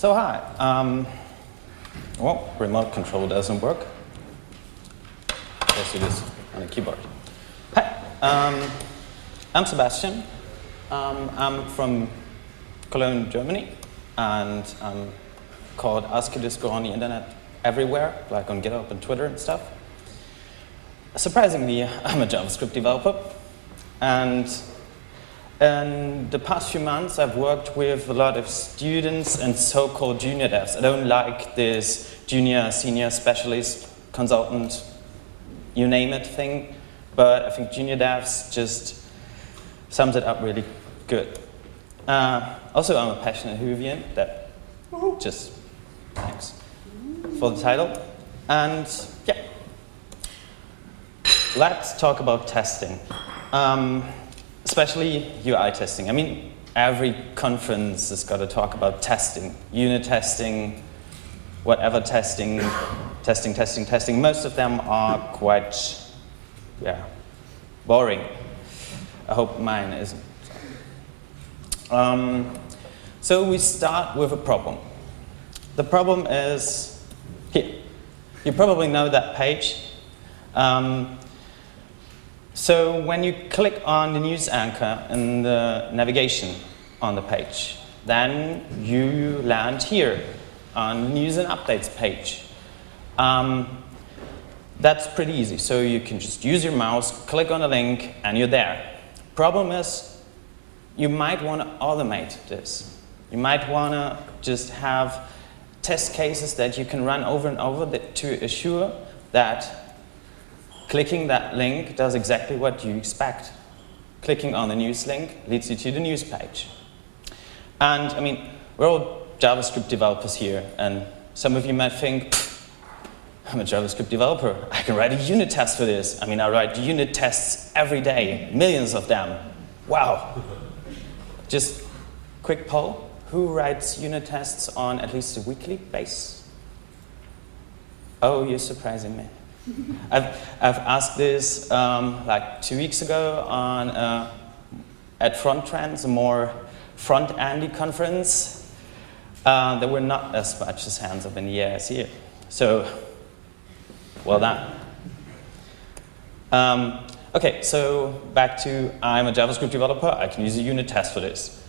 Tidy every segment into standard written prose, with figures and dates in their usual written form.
So hi. Well, remote control doesn't work. Yes, it is on the keyboard. Hi, I'm Sebastian. I'm from Cologne, Germany, and I'm called Ask-A-Disco on the internet everywhere, like on GitHub and Twitter and stuff. Surprisingly, I'm a JavaScript developer, and in the past few months, I've worked with a lot of students and so-called junior devs. I don't like this junior, senior, specialist, consultant, you name it thing, but I think junior devs just sums it up really good. Also, I'm a passionate Whovian, that just thanks for the title. And yeah, let's talk about testing. Especially UI testing. I mean, every conference has got to talk about testing, unit testing, whatever testing, testing. Most of them are quite, boring. I hope mine isn't. So we start with a problem. The problem is here. You probably know that page. So when you click on the news anchor in the navigation on the page, then you land here on the news and updates page. That's pretty easy. So you can just use your mouse, click on a link, and you're there. Problem is, you might want to automate this. You might want to just have test cases that you can run over and over to assure that clicking that link does exactly what you expect. Clicking on the news link leads you to the news page. And I mean, we're all JavaScript developers here, and some of you might think, I'm a JavaScript developer. I can write a unit test for this. I mean, I write unit tests every day, millions of them. Wow. Just quick poll, who writes unit tests on at least a weekly basis? Oh, you're surprising me. I've asked this like 2 weeks ago on at Front Trends, a more front-endy conference. There were not as much as hands up in the air as here. So, well done. Okay, so back to I'm a JavaScript developer. I can use a unit test for this.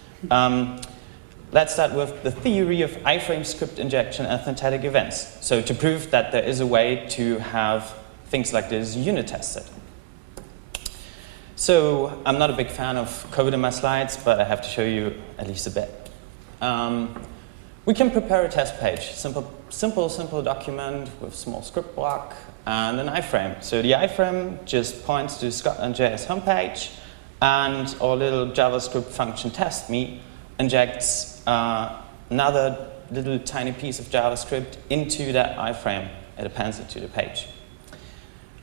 Let's start with the theory of iframe script injection and synthetic events. So to prove that there is a way to have things like this unit tested. So I'm not a big fan of code in my slides, but I have to show you at least a bit. We can prepare a test page. Simple document with small script block and an iframe. So the iframe just points to ScotlandJS homepage, and our little JavaScript function test me injects another little tiny piece of JavaScript into that iframe. It appends it to the page.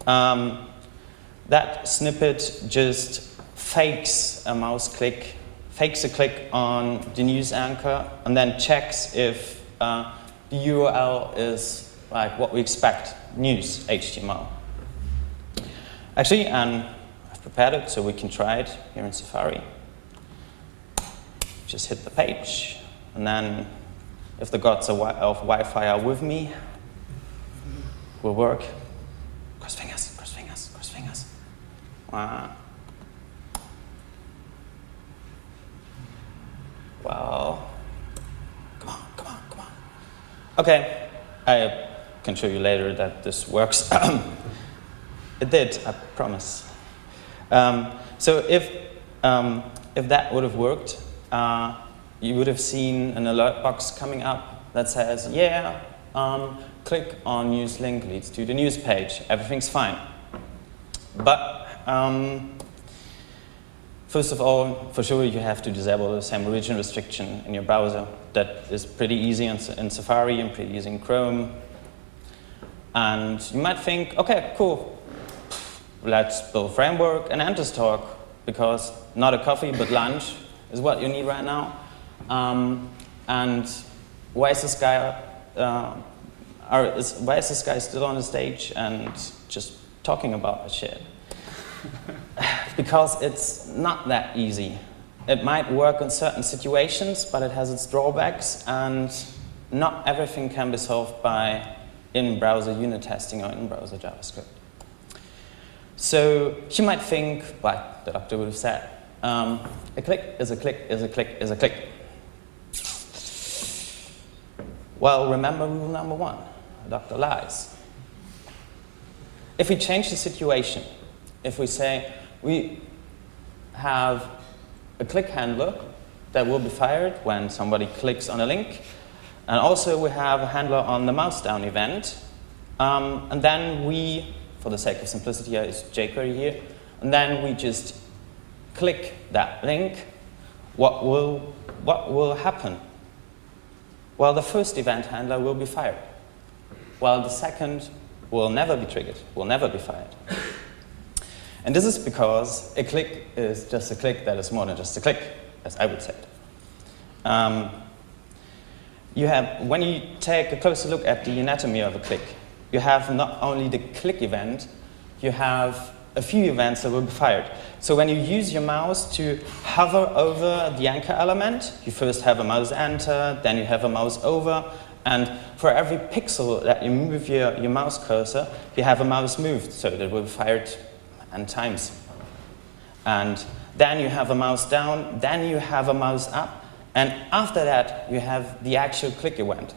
That snippet just fakes a mouse click, fakes a click on the news anchor, and then checks if the URL is like what we expect, news HTML. Actually, and I've prepared it so we can try it here in Safari. Just hit the page, and then if the gods of Wi-Fi are with me, will work. Cross fingers, cross fingers, cross fingers. Well, come on. Okay, I can show you later that this works. It did, I promise. So if that would have worked, you would have seen an alert box coming up that says, click on news link leads to the news page. Everything's fine. But first of all, for sure, you have to disable the same origin restriction in your browser. That is pretty easy in Safari and pretty easy in Chrome. And you might think, okay, cool. Let's build a framework and end this talk, because not a coffee, but lunch is what you need right now. And why is this guy still on the stage and just talking about the shit? Because it's not that easy. It might work in certain situations, but it has its drawbacks, and not everything can be solved by in-browser unit testing or in-browser JavaScript. So you might think, like the doctor would have said, a click is a click is a click is a click. Well, remember rule number 1, the doctor lies. If we change the situation, if we say we have a click handler that will be fired when somebody clicks on a link, and also we have a handler on the mouse down event, and then we, for the sake of simplicity, I use jQuery here, and then we just click that link, what will happen? Well, the first event handler will be fired, while the second will never be triggered, will never be fired. And this is because a click is just a click that is more than just a click, as I would say it. When you take a closer look at the anatomy of a click, you have not only the click event, you have a few events that will be fired. So when you use your mouse to hover over the anchor element, you first have a mouse enter, then you have a mouse over, and for every pixel that you move your mouse cursor, you have a mouse moved, so that will be fired n times. And then you have a mouse down, then you have a mouse up, and after that you have the actual click event,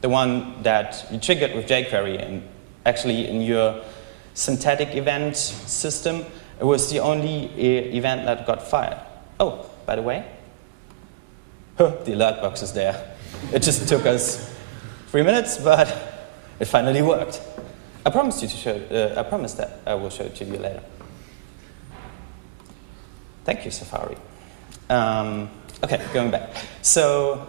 the one that you triggered with jQuery. And actually in your synthetic event system, it was the only event that got fired. Oh, by the way, the alert box is there. It just took us 3 minutes, but it finally worked. I promised that I will show it to you later. Thank you, Safari. Okay, going back. So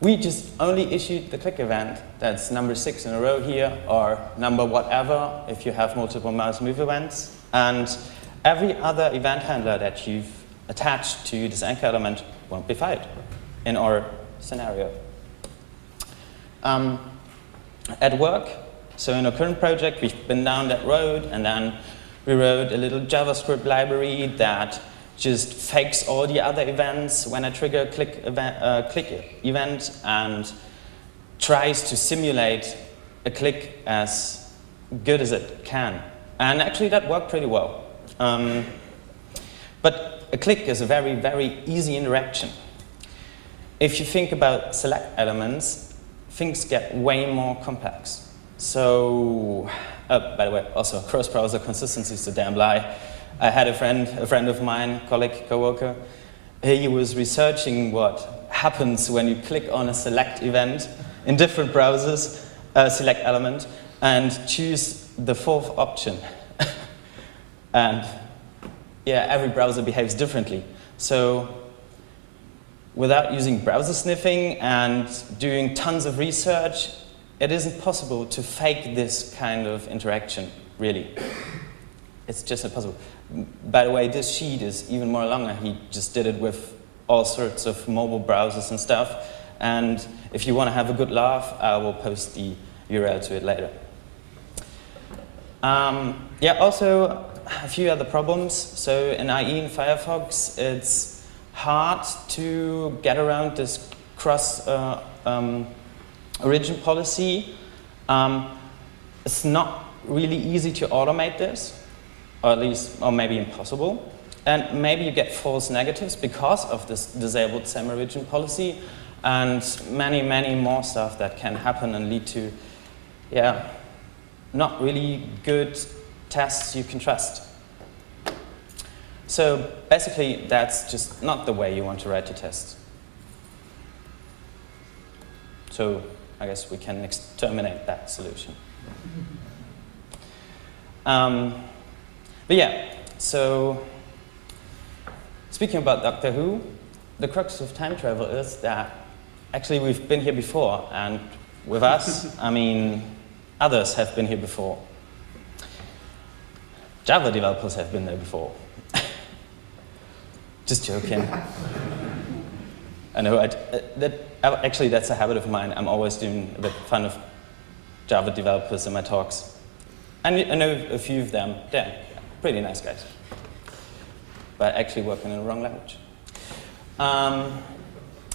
we just only issued the click event. That's number 6 in a row here, or number whatever if you have multiple mouse move events. And every other event handler that you've attached to this anchor element won't be fired in our scenario. At work, so in our current project, we've been down that road, and then we wrote a little JavaScript library that just fakes all the other events when I trigger a click event and tries to simulate a click as good as it can. And actually that worked pretty well. But a click is a very, very easy interaction. If you think about select elements, things get way more complex. So, by the way, also cross-browser consistency is a damn lie. I had a friend of mine, colleague, coworker. He was researching what happens when you click on a select event in different browsers, select element, and choose the 4th option. And yeah, every browser behaves differently. So without using browser sniffing and doing tons of research, it isn't possible to fake this kind of interaction, really. It's just impossible. By the way, this sheet is even more longer. He just did it with all sorts of mobile browsers and stuff. And if you want to have a good laugh, I will post the URL to it later. Yeah, also a few other problems. So in IE and Firefox, it's hard to get around this cross origin policy. It's not really easy to automate this, or at least, or maybe impossible. And maybe you get false negatives because of this disabled same origin policy, and many, many more stuff that can happen and lead to, yeah, not really good tests you can trust. So basically, that's just not the way you want to write your test. So I guess we can terminate that solution. But yeah, so speaking about Doctor Who, the crux of time travel is that actually we've been here before, and with us, I mean, others have been here before. Java developers have been there before. Just joking. I know, actually that's a habit of mine. I'm always doing a bit fun of Java developers in my talks. And I know a few of them, they're pretty nice guys, but actually working in the wrong language.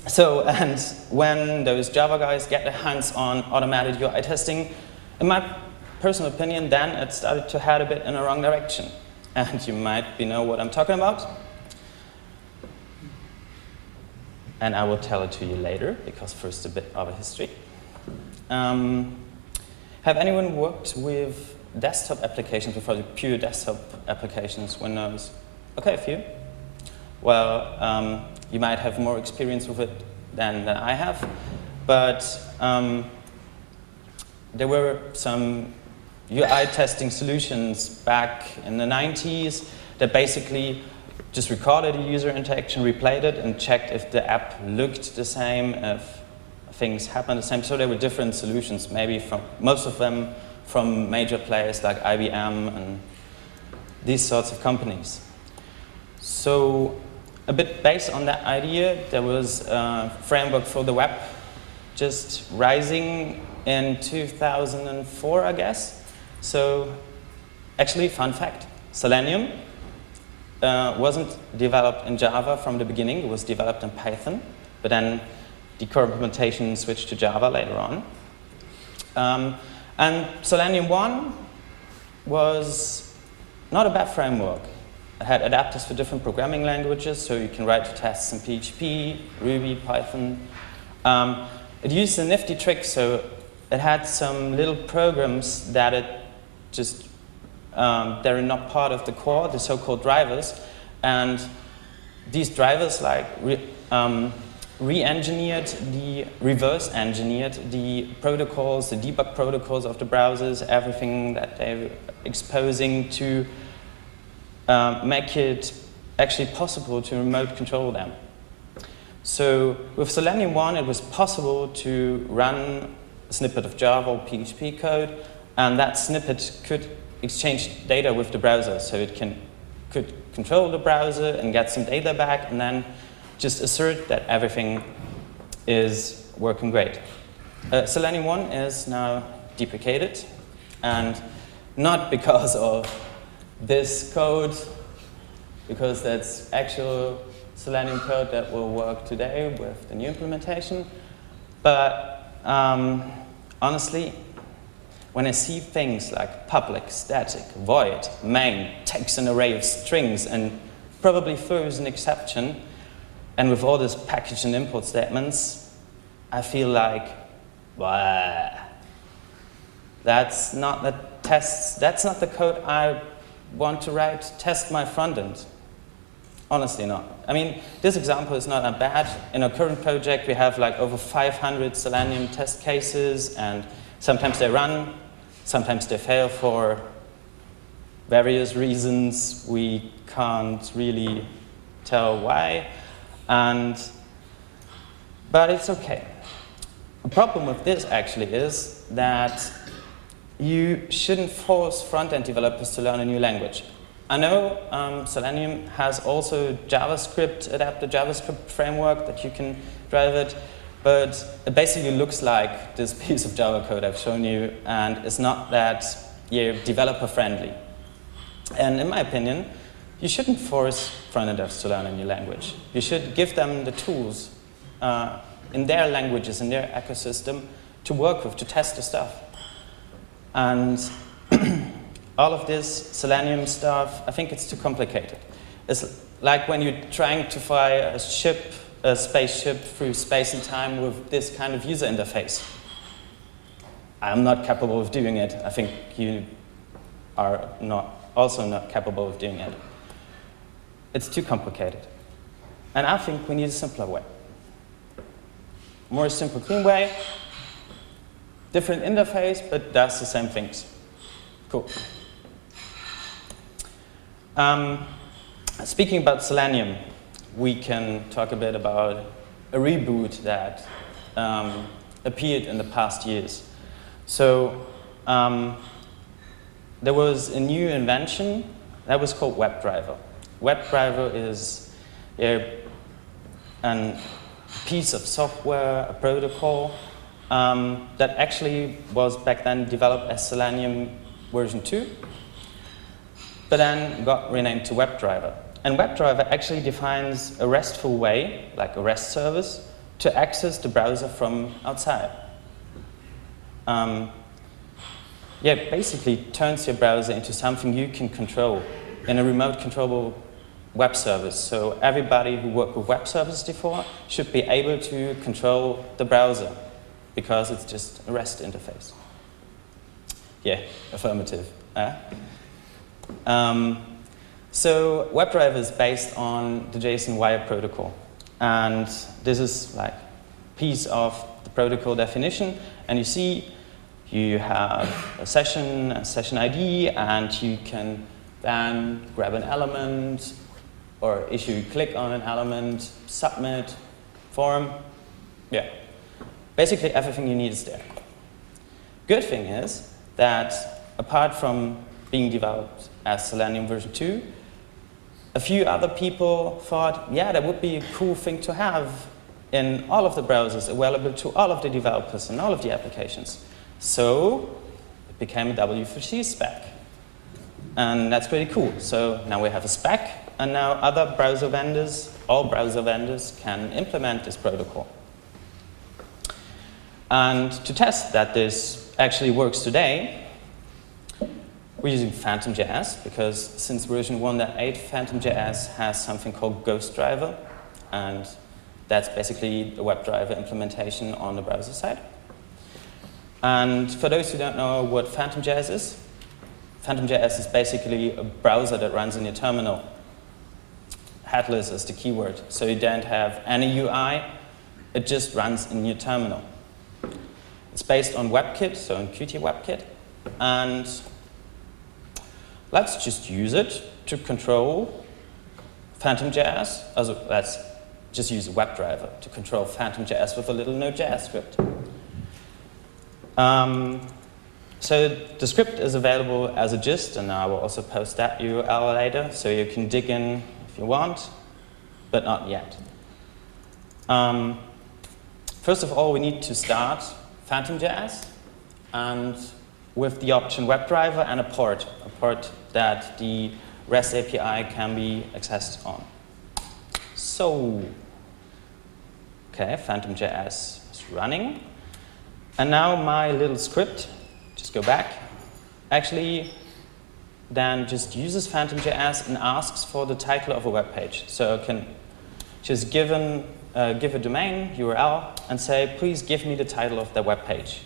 So, and when those Java guys get their hands on automated UI testing, in my personal opinion, then it started to head a bit in the wrong direction. And you might know what I'm talking about. And I will tell it to you later, because first a bit of a history. Have anyone worked with desktop applications before, pure desktop applications, Windows? Okay, a few. Well, you might have more experience with it than I have, but there were some UI testing solutions back in the 90s that basically just recorded a user interaction, replayed it, and checked if the app looked the same, if things happened the same. So there were different solutions, maybe from most of them from major players like IBM and these sorts of companies. So a bit based on that idea, there was a framework for the web just rising in 2004, I guess. So actually, fun fact, Selenium wasn't developed in Java from the beginning. It was developed in Python, but then the core implementation switched to Java later on. And Selenium 1 was not a bad framework. It had adapters for different programming languages, so you can write tests in PHP, Ruby, Python. It used a nifty trick, so it had some little programs that it just, they're not part of the core, the so-called drivers. And these drivers like reverse-engineered the protocols, the debug protocols of the browsers, everything that they're exposing to make it actually possible to remote control them. So with Selenium 1, it was possible to run a snippet of Java or PHP code, and that snippet could exchange data with the browser. So it could control the browser and get some data back, and then just assert that everything is working great. Selenium 1 is now deprecated, and not because of this code, because that's actual Selenium code that will work today with the new implementation. But honestly, when I see things like public, static, void, main, takes an array of strings and probably throws an exception, and with all this package and import statements, I feel like, bah, that's not the code I want to write, test my front end. Honestly not. I mean, this example is not that bad. In our current project, we have like over 500 Selenium test cases, and sometimes they run, sometimes they fail for various reasons. We can't really tell why, but it's okay. The problem with this actually is that you shouldn't force front-end developers to learn a new language. I know Selenium has also JavaScript, adapted JavaScript framework that you can drive it, but it basically looks like this piece of Java code I've shown you, and it's not that developer-friendly. And in my opinion, you shouldn't force front-end devs to learn a new language. You should give them the tools in their languages, in their ecosystem, to work with, to test the stuff. And all of this Selenium stuff, I think it's too complicated. It's like when you're trying to fly a spaceship through space and time with this kind of user interface. I'm not capable of doing it. I think you are also not capable of doing it. It's too complicated. And I think we need a simpler way. More simple, clean way. Different interface, but does the same things. Cool. Speaking about Selenium, we can talk a bit about a reboot that appeared in the past years. So there was a new invention that was called WebDriver. WebDriver is a piece of software, a protocol, that actually was back then developed as Selenium version 2, but then got renamed to WebDriver. And WebDriver actually defines a RESTful way, like a REST service, to access the browser from outside. Yeah, basically turns your browser into something you can control in a remote controllable web service. So everybody who worked with web services before should be able to control the browser because it's just a REST interface. Yeah, affirmative. So WebDriver is based on the JSON wire protocol. And this is like a piece of the protocol definition. And you see you have a session ID, and you can then grab an element, or if you click on an element, submit, form. Yeah. Basically everything you need is there. Good thing is that apart from being developed as Selenium version 2, a few other people thought, yeah, that would be a cool thing to have in all of the browsers, available to all of the developers and all of the applications. So it became a W3C spec. And that's pretty cool. So now we have a spec, and now other browser vendors, all browser vendors, can implement this protocol. And to test that this actually works today, we're using PhantomJS, because since version 1.8, PhantomJS has something called Ghost Driver, and that's basically a WebDriver implementation on the browser side. And for those who don't know what PhantomJS is basically a browser that runs in your terminal. Headless is the keyword, so you don't have any UI, it just runs in your terminal. It's based on WebKit, so on Qt WebKit, and let's just use it to control PhantomJS. Also, let's just use a WebDriver to control PhantomJS with a little Node.js script. So the script is available as a gist, and I will also post that URL later, so you can dig in if you want, but not yet. First of all, we need to start PhantomJS, and with the option WebDriver and a port that the REST API can be accessed on. So, okay, PhantomJS is running. And now my little script, just go back, actually then just uses PhantomJS and asks for the title of a web page. So I can just give a domain, URL, and say, please give me the title of the web page.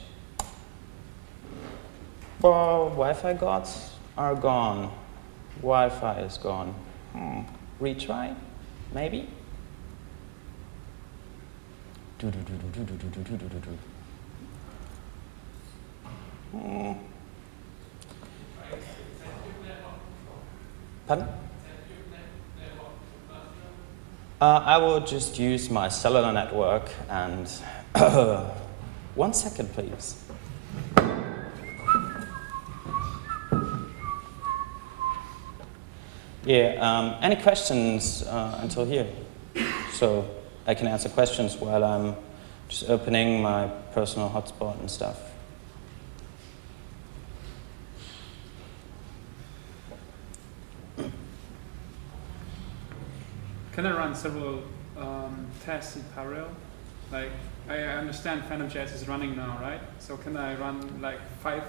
Well, Wi-Fi gods are gone. Wi-Fi is gone. Retry, maybe? Pardon? I will just use my cellular network, and 1 second, please. Yeah, any questions until here? So I can answer questions while I'm just opening my personal hotspot and stuff. Can I run several tests in parallel? Like, I understand PhantomJS is running now, right? So can I run like 5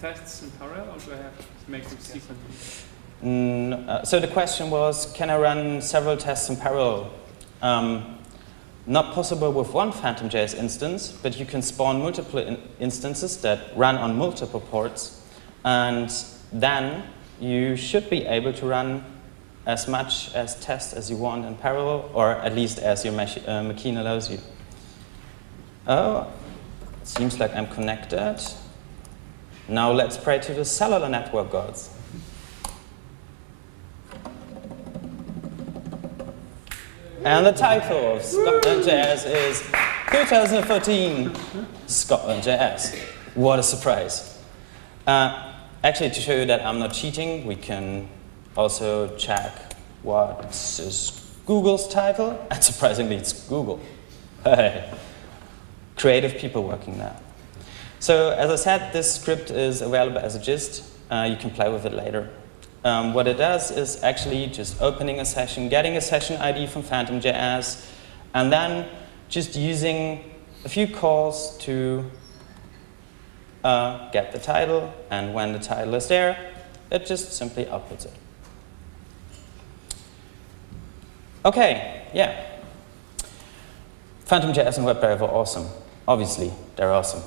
tests in parallel, or do I have to make them sequentially? So the question was, can I run several tests in parallel? Not possible with one PhantomJS instance, but you can spawn multiple instances that run on multiple ports, and then you should be able to run as much as tests as you want in parallel, or at least as your machine allows you. Oh, it seems like I'm connected. Now let's pray to the cellular network gods. And the title of ScotlandJS is 2013 ScotlandJS. What a surprise. Actually, to show you that I'm not cheating, we can also check what is Google's title, and surprisingly it's Google. Creative people working there. So as I said, this script is available as a gist. You can play with it later. What it does is actually just opening a session, getting a session ID from PhantomJS, and then just using a few calls to get the title, and when the title is there, it just simply outputs it. Okay, yeah. PhantomJS and WebDriver are awesome. Obviously, they're awesome.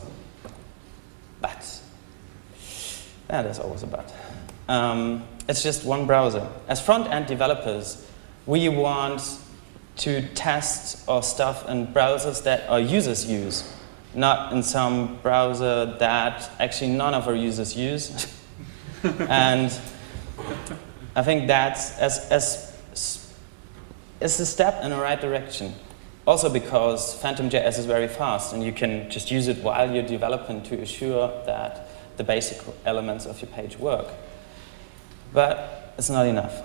But, yeah, there's always a but. It's just one browser. As front-end developers, we want to test our stuff in browsers that our users use, not in some browser that actually none of our users use. And I think that's it's a step in the right direction. Also because PhantomJS is very fast, and you can just use it while you're developing to assure that the basic elements of your page work. But it's not enough.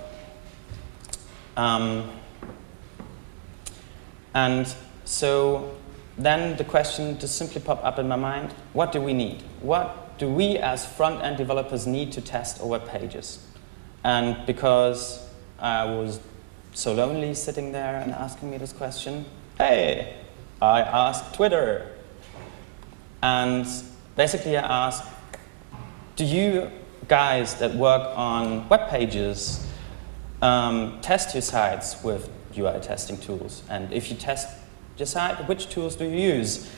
And so then the question just simply popped up in my mind, what do we need? What do we as front-end developers need to test our web pages? And because I was so lonely sitting there and asking me this question, hey, I asked Twitter. And basically I asked, do you guys that work on web pages test your sites with UI testing tools? And if you test your site, which tools do you use?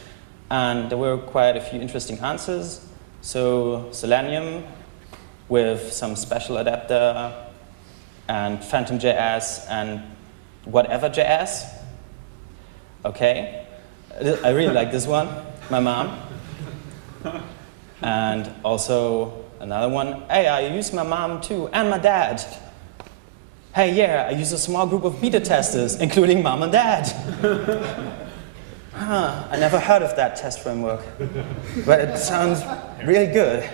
And there were quite a few interesting answers. So Selenium with some special adapter, and PhantomJS and whatever.js. Okay, I really like this one, my mom. And also another one, hey, I use my mom too, and my dad. Hey, yeah, I use a small group of beta testers, including mom and dad. I never heard of that test framework, but it sounds really good.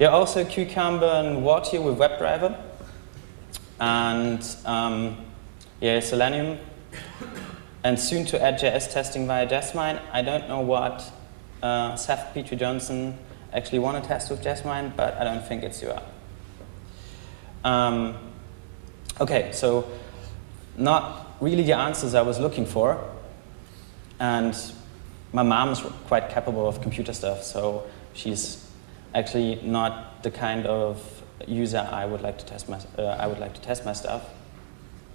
Yeah, also Cucumber and Wartier with WebDriver, and yeah, Selenium, and soon to add JS testing via Jasmine. I don't know what Seth Petrie-Johnson actually want to test with Jasmine, but I don't think it's UI. Okay, so not really the answers I was looking for, and my mom's quite capable of computer stuff, so she's actually not the kind of user I would like to test my stuff.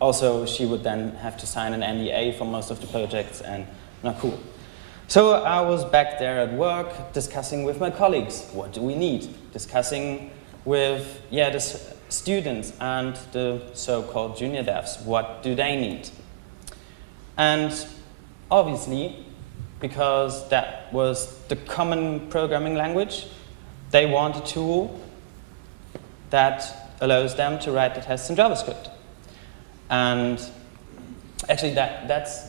Also, she would then have to sign an NDA for most of the projects, and not cool. So I was back there at work discussing with my colleagues, what do we need? Discussing with the students and the so-called junior devs, what do they need? And obviously, because that was the common programming language, they want a tool that allows them to write the tests in JavaScript. And actually that's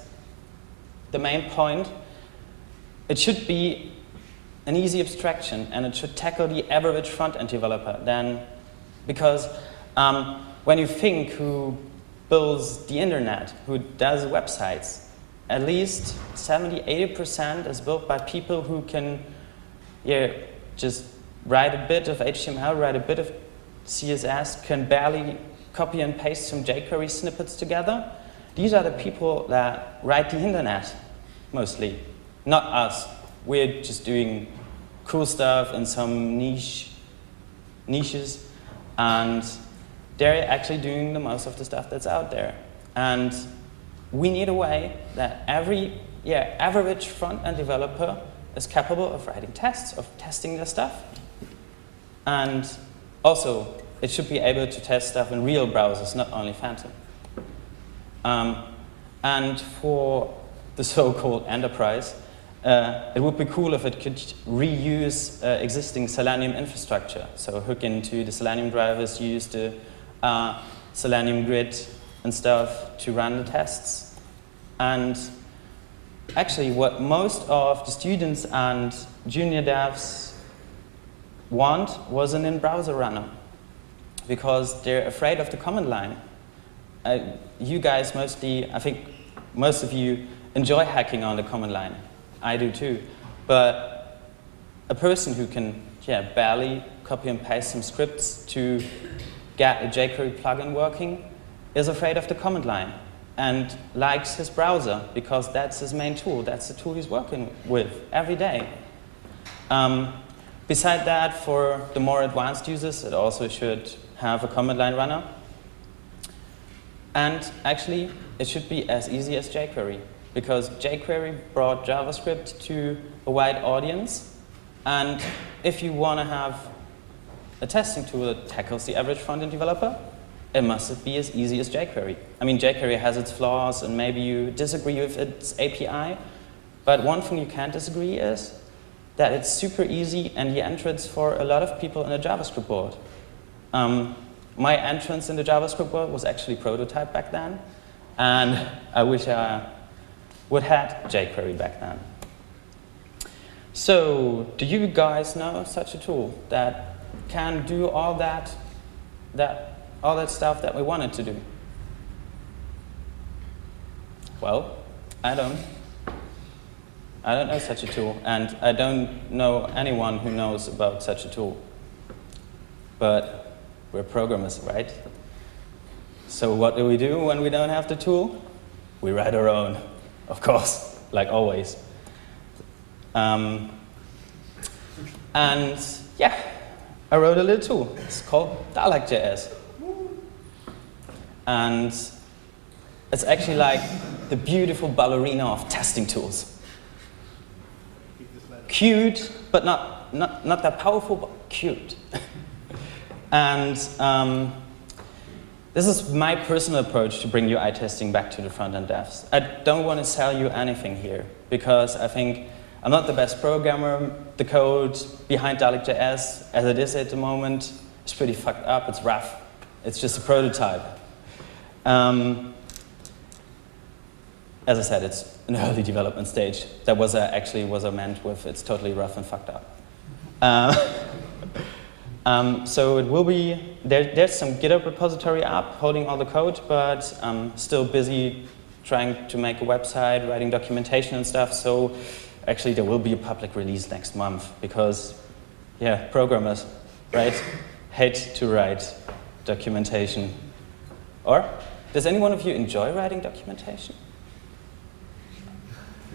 the main point. It should be an easy abstraction, and it should tackle the average front-end developer. Then, because when you think who builds the internet, who does websites, at least 70–80% is built by people who can just write a bit of HTML, write a bit of CSS, can barely copy and paste some jQuery snippets together. These are the people that write the internet, mostly. Not us. We're just doing cool stuff in some niches, and they're actually doing the most of the stuff that's out there. And we need a way that every average front-end developer is capable of writing tests, of testing their stuff. And also, it should be able to test stuff in real browsers, not only Phantom. And for the so-called enterprise, it would be cool if it could reuse existing Selenium infrastructure. So hook into the Selenium drivers, use the Selenium grid and stuff to run the tests. And actually, what most of the students and junior devs want was an in-browser runner, because they're afraid of the command line. You guys mostly, I think most of you enjoy hacking on the command line. I do too. But a person who can barely copy and paste some scripts to get a jQuery plugin working is afraid of the command line. and likes his browser because that's his main tool. That's the tool he's working with every day. Beside that, for the more advanced users, it also should have a command line runner. And actually, it should be as easy as jQuery, because jQuery brought JavaScript to a wide audience. And if you want to have a testing tool that tackles the average front-end developer, it must be as easy as jQuery. I mean, jQuery has its flaws, and maybe you disagree with its API, but one thing you can't disagree is that it's super easy and the entrance for a lot of people in the JavaScript world. My entrance in the JavaScript world was actually prototype back then, and I wish I would have had jQuery back then. So, do you guys know such a tool that can do all that stuff that we wanted to do? Well, I don't know such a tool, and I don't know anyone who knows about such a tool. But we're programmers, right? So what do we do when we don't have the tool? We write our own, of course, like always. And yeah, I wrote a little tool. It's called DalekJS. And it's actually like the beautiful ballerina of testing tools. Cute, but not that powerful, but cute. And this is my personal approach to bring UI testing back to the front-end devs. I don't want to sell you anything here, because I think I'm not the best programmer. The code behind DalekJS, as it is at the moment, is pretty fucked up. It's rough. It's just a prototype. As I said, it's an early development stage. That was actually what I meant with it's totally rough and fucked up. So it will be, there's some GitHub repository up holding all the code, but I'm still busy trying to make a website, writing documentation and stuff. So actually there will be a public release next month because, yeah, programmers, right, hate to write documentation. Or does any one of you enjoy writing documentation?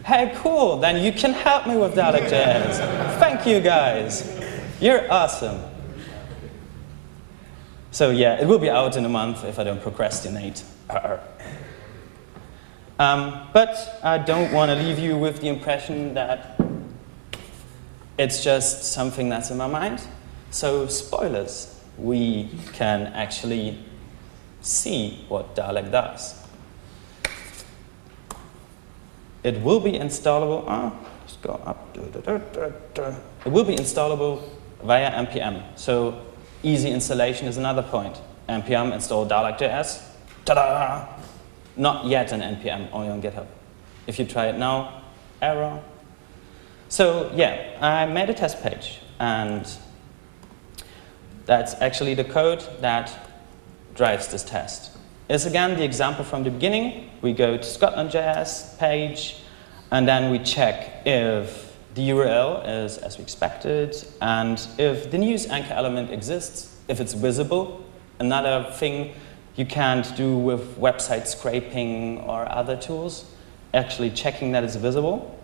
Hey, cool, then you can help me with DalekJS. Thank you, guys. You're awesome. So yeah, it will be out in a month if I don't procrastinate. But I don't want to leave you with the impression that it's just something that's in my mind. So spoilers, we can actually see what Dalek does. It will be installable, let's go up. It will be installable via npm. So easy installation is another point. npm install DalekJS. Ta-da! Not yet an npm, only on GitHub. If you try it now, error. So yeah, I made a test page, and that's actually the code that drives this test. It's again the example from the beginning. We go to ScotlandJS page, and then we check if the URL is as we expected, and if the news anchor element exists, if it's visible. Another thing you can't do with website scraping or other tools, actually checking that it's visible.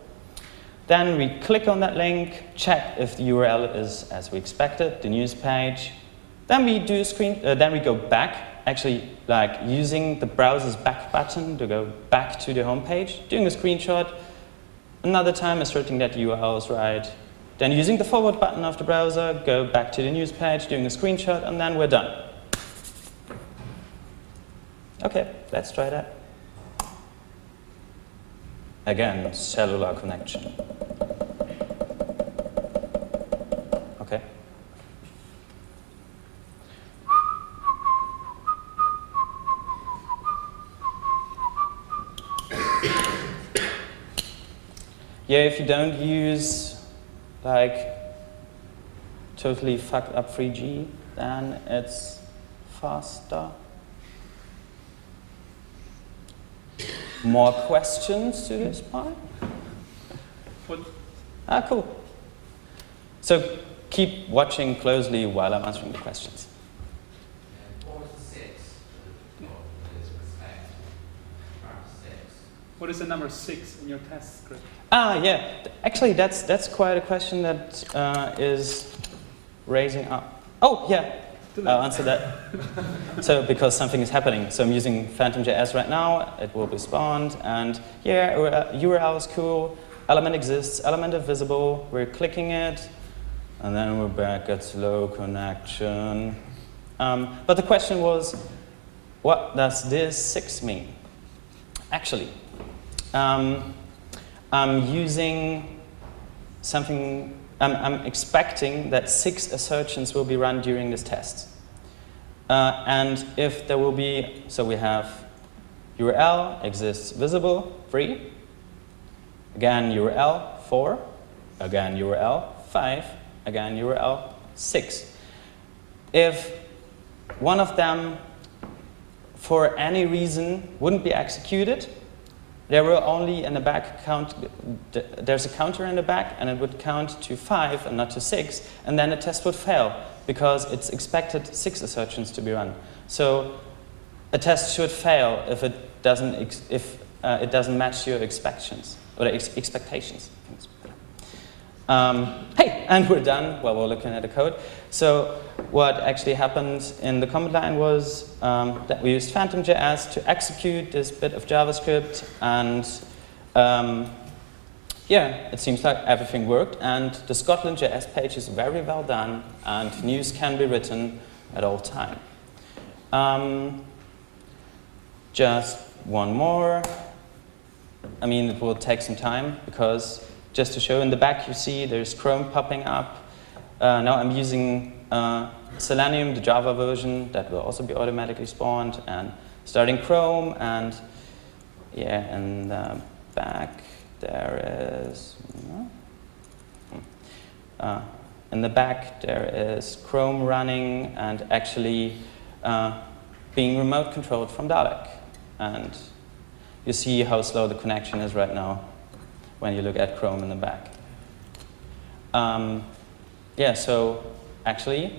Then we click on that link, check if the URL is as we expected, the news page. Then we do then we go back, actually like using the browser's back button to go back to the home page, doing a screenshot. Another time asserting that the URL is right. Then using the forward button of the browser, go back to the news page, doing a screenshot, and then we're done. Okay, let's try that. Again, cellular connection. Okay. Yeah, if you don't use like totally fucked up 3G, then it's faster. More questions to this part? Cool. So keep watching closely while I'm answering the questions. What was the 6 of this respect? What is the number 6 in your test script? Ah, yeah. Actually, that's quite a question that is raising up. Oh, yeah. I'll answer that. So, because something is happening. So I'm using PhantomJS right now. It will be spawned. And yeah, URL is cool. Element exists. Element is visible. We're clicking it. And then we're back at slow connection. But the question was, what does this 6 mean? Actually, I'm using something. I'm expecting that 6 assertions will be run during this test. And if there will be, so we have URL exists visible, 3. Again, URL, 4. Again, URL, 5. Again, URL, 6. If one of them, for any reason, wouldn't be executed, there will only in the back count, there's a counter in the back, and it would count to 5 and not to 6, and then the test would fail because it's expected 6 assertions to be run. So a test should fail if it doesn't match your expectations or expectations. Hey, and we're done while we're looking at the code. So what actually happened in the command line was that we used PhantomJS to execute this bit of JavaScript, and yeah, it seems like everything worked, and the ScotlandJS page is very well done, and news can be written at all time. Just one more. I mean, it will take some time, because just to show in the back, you see there's Chrome popping up. Now I'm using Selenium, the Java version, that will also be automatically spawned, and starting Chrome, and yeah, in the back there is, in the back there is Chrome running and actually being remote controlled from Dalek. And you see how slow the connection is right now when you look at Chrome in the back. Yeah, so actually,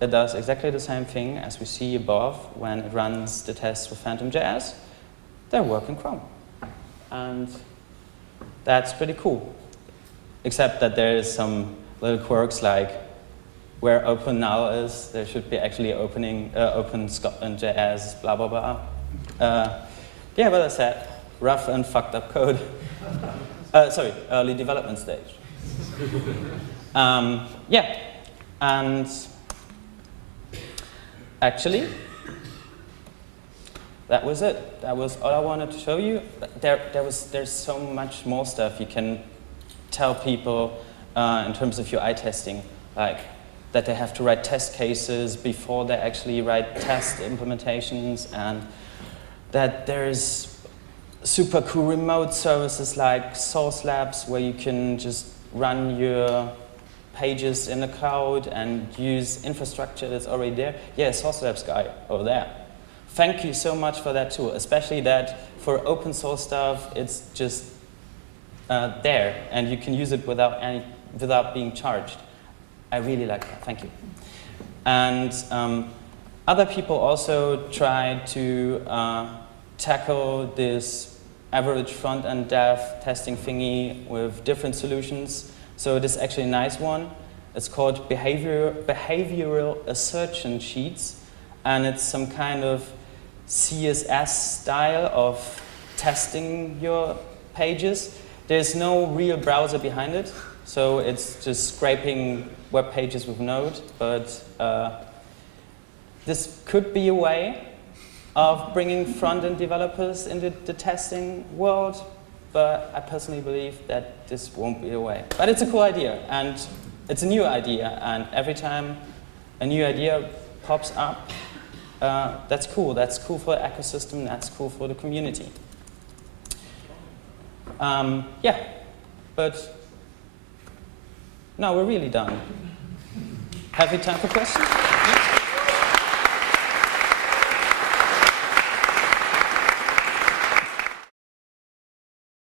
it does exactly the same thing as we see above when it runs the tests with PhantomJS. They work in Chrome. And that's pretty cool. Except that there is some little quirks like where open null is, there should be actually open ScotlandJS, blah, blah, blah. Yeah, but that's that. Rough and fucked up code. Sorry, early development stage. Yeah, and actually, that was it. That was all I wanted to show you. There's so much more stuff you can tell people in terms of UI testing, like that they have to write test cases before they actually write test implementations, and that there's super cool remote services like Source Labs where you can just run your pages in the cloud and use infrastructure that's already there. Yeah, Source Labs guy over there. Thank you so much for that tool, especially that for open source stuff, it's just there, and you can use it without being charged. I really like that, thank you. And other people also tried to tackle this average front-end dev testing thingy with different solutions. So this is actually a nice one. It's called behavioral assertion sheets, and it's some kind of CSS style of testing your pages. There's no real browser behind it, so it's just scraping web pages with Node, but this could be a way of bringing front-end developers into the testing world, but I personally believe that this won't be the way. But it's a cool idea, and it's a new idea, and every time a new idea pops up, that's cool. That's cool for the ecosystem, that's cool for the community. Yeah, but now we're really done. Have we time for questions?